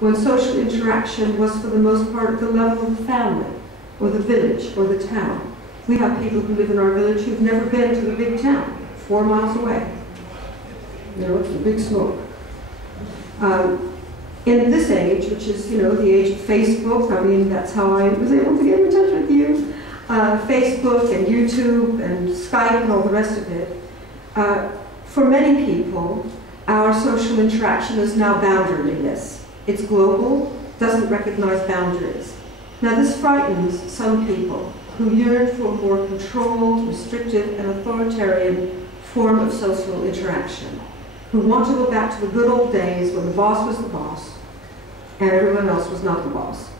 when social interaction was for the most part at the level of the family, or the village, or the town. We have people who live in our village who've never been to the big town, 4 miles away. You know, it's a big smoke. In this age, which is, you know, the age of Facebook, I mean, that's how I was able to get in touch with you. Facebook and YouTube and Skype and all the rest of it. For many people, our social interaction is now boundaryless. It's global, doesn't recognize boundaries. Now this frightens some people who yearn for a more controlled, restrictive, and authoritarian form of social interaction, who want to go back to the good old days when the boss was the boss and everyone else was not the boss.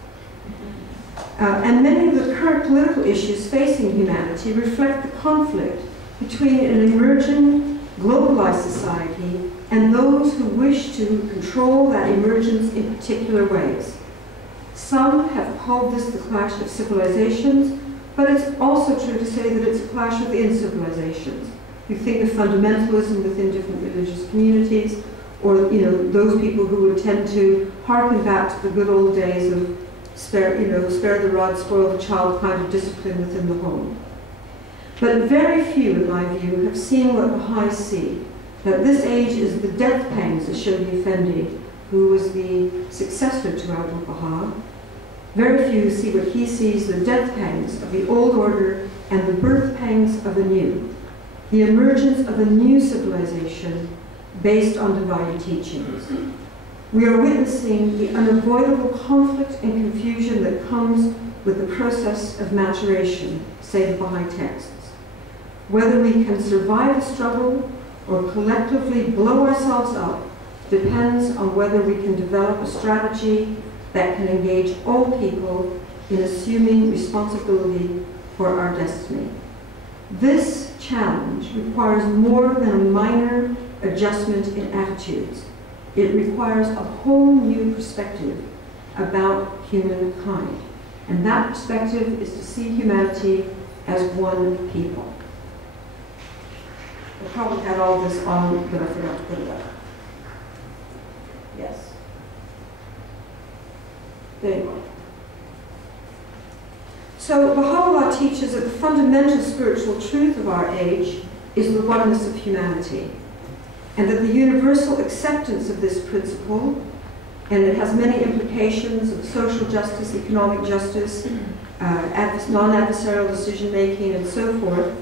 And many of the current political issues facing humanity reflect the conflict between an emerging, globalized society and those who wish to control that emergence in particular ways. Some have called this the clash of civilizations, but it's also true to say that it's a clash within civilizations. You think of fundamentalism within different religious communities, or those people who would tend to harken back to the good old days of spare the rod, spoil the child kind of discipline within the home. But very few, in my view, have seen what Baha'is see, that this age is the death pangs of Shoghi Effendi, who was the successor to Abdu'l-Baha. Very few see what he sees, the death pangs of the old order and the birth pangs of the new, the emergence of a new civilization based on divided teachings. We are witnessing the unavoidable conflict and confusion that comes with the process of maturation, say the Baha'i texts. Whether we can survive the struggle or collectively blow ourselves up depends on whether we can develop a strategy that can engage all people in assuming responsibility for our destiny. This challenge requires more than a minor adjustment in attitudes. It requires a whole new perspective about humankind. And that perspective is to see humanity as one people. I probably had all this on, but I forgot to put it up. Yes. There you go. So Baha'u'llah teaches that the fundamental spiritual truth of our age is the oneness of humanity, and that the universal acceptance of this principle, and it has many implications of social justice, economic justice, non-adversarial decision-making, and so forth,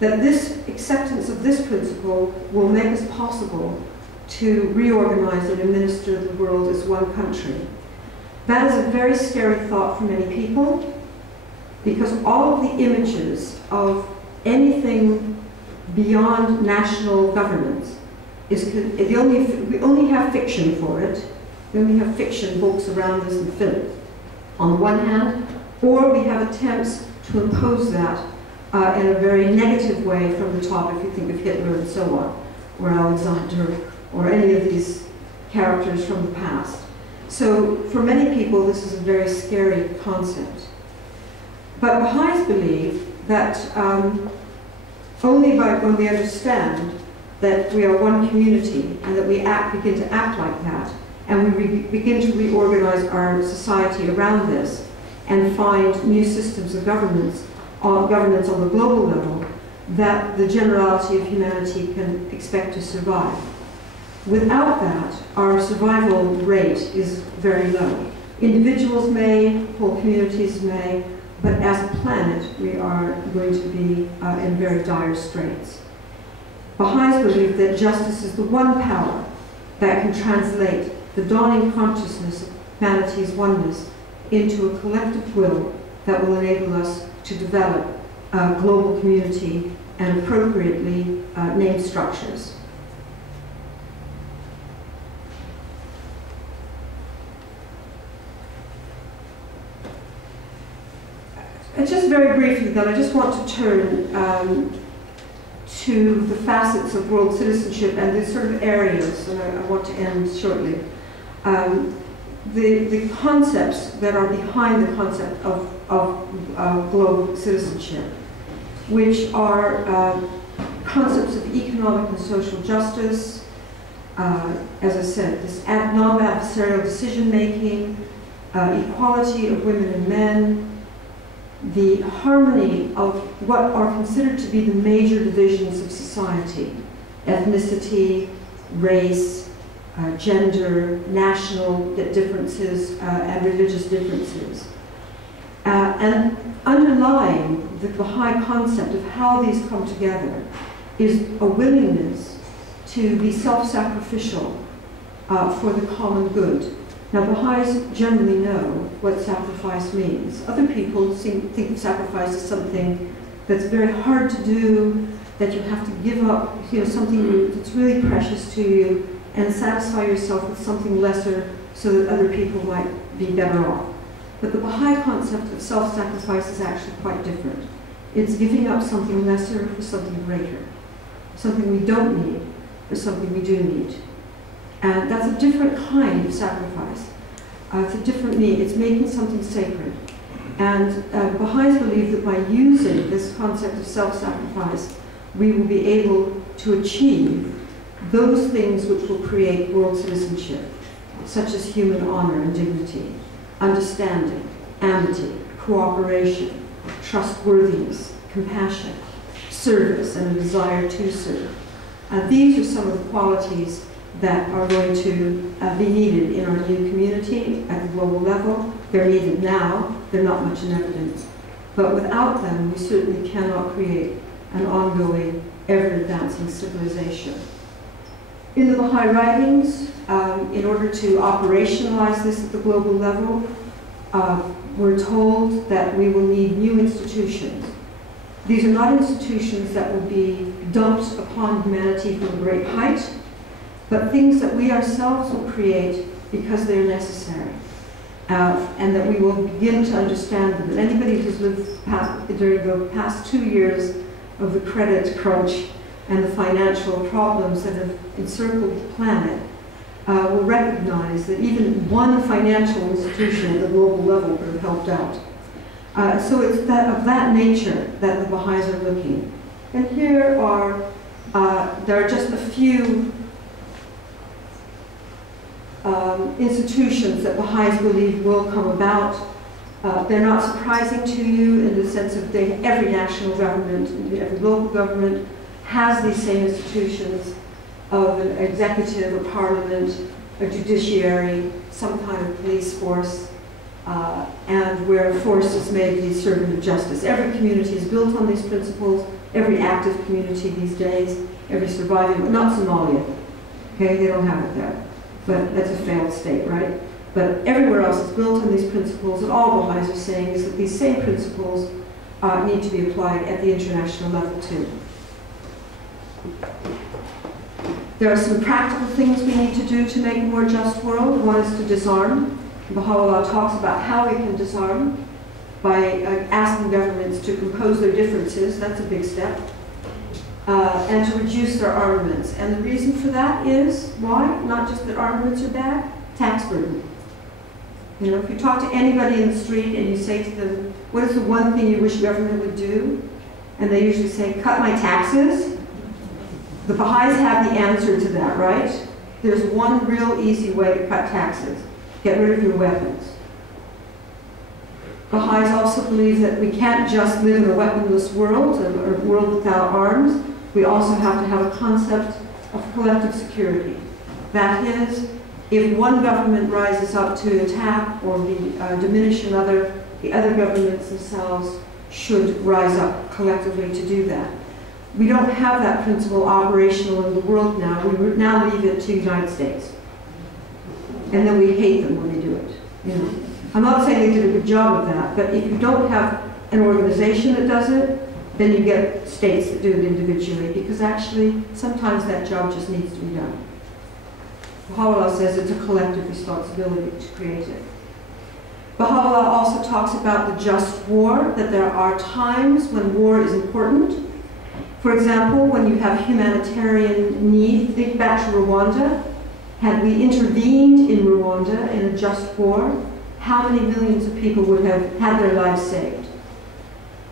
that this acceptance of this principle will make us possible to reorganize and administer the world as one country. That is a very scary thought for many people, because all of the images of anything beyond national governance we only have fiction for it. We only have fiction books around us and film, on the one hand, or we have attempts to impose that in a very negative way from the top, if you think of Hitler and so on, or Alexander, or any of these characters from the past. So for many people, this is a very scary concept. But Baha'is believe that only when we understand that we are one community and that we begin to act like that, and we begin to reorganize our society around this and find new systems of governance on the global level, that the generality of humanity can expect to survive. Without that, our survival rate is very low. Individuals may, whole communities may, but as a planet, we are going to be in very dire straits. Baha'is believe that justice is the one power that can translate the dawning consciousness of humanity's oneness into a collective will that will enable us to develop a global community and appropriately named structures. Just very briefly then, I just want to turn to the facets of world citizenship and the sort of areas, and I want to end shortly. The concepts that are behind the concept of global citizenship, which are concepts of economic and social justice, as I said, this non-adversarial decision-making, equality of women and men, the harmony of what are considered to be the major divisions of society: ethnicity, race, gender, national differences, and religious differences. And underlying the Baha'i concept of how these come together is a willingness to be self-sacrificial for the common good. Now, Baha'is generally know what sacrifice means. Other people think of sacrifice as something that's very hard to do, that you have to give up, something that's really precious to you, and satisfy yourself with something lesser so that other people might be better off. But the Baha'i concept of self-sacrifice is actually quite different. It's giving up something lesser for something greater, something we don't need for something we do need. And that's a different kind of sacrifice. It's a different need. It's making something sacred. And Baha'is believe that by using this concept of self-sacrifice, we will be able to achieve those things which will create world citizenship, such as human honor and dignity, understanding, amity, cooperation, trustworthiness, compassion, service, and a desire to serve. These are some of the qualities that are going to be needed in our new community at the global level. They're needed now. They're not much in evidence. But without them, we certainly cannot create an ongoing, ever-advancing civilization. In the Baha'i writings, in order to operationalize this at the global level, we're told that we will need new institutions. These are not institutions that will be dumped upon humanity from a great height, but things that we ourselves will create because they're necessary, and that we will begin to understand them. And anybody who's lived during the past 2 years of the credit crunch and the financial problems that have encircled the planet will recognize that even one financial institution at the global level could have helped out. So it's of that nature that the Baha'is are looking. And here are, there are just a few institutions that Baha'is believe will come about. They're not surprising to you in the sense of every national government, every local government has these same institutions of an executive, a parliament, a judiciary, some kind of police force, and where force is made the servant of justice. Every community is built on these principles, every active community these days, every surviving, not Somalia, okay, they don't have it there, but that's a failed state, right? But everywhere else is built on these principles, and all Baha'is are saying is that these same principles need to be applied at the international level too. There are some practical things we need to do to make a more just world. One is to disarm. Baha'u'llah talks about how we can disarm by asking governments to compose their differences. That's a big step. And to reduce their armaments. And the reason for that is, why? Not just that armaments are bad, tax burden. You know, if you talk to anybody in the street and you say to them, what is the one thing you wish government would do? And they usually say, cut my taxes. The Baha'is have the answer to that, right? There's one real easy way to cut taxes. Get rid of your weapons. Baha'is also believe that we can't just live in a weaponless world, or a world without arms. We also have to have a concept of collective security. That is, if one government rises up to attack or diminish another, the other governments themselves should rise up collectively to do that. We don't have that principle operational in the world now. We now leave it to the United States. And then we hate them when they do it. You know? I'm not saying they did a good job of that, but if you don't have an organization that does it, then you get states that do it individually, because actually, sometimes that job just needs to be done. Baha'u'llah says it's a collective responsibility to create it. Baha'u'llah also talks about the just war, that there are times when war is important. For example, when you have humanitarian need, think back to Rwanda. Had we intervened in Rwanda in a just war, how many millions of people would have had their lives saved?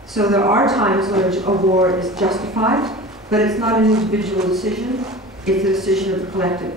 So there are times when a war is justified, but it's not an individual decision, it's a decision of the collective.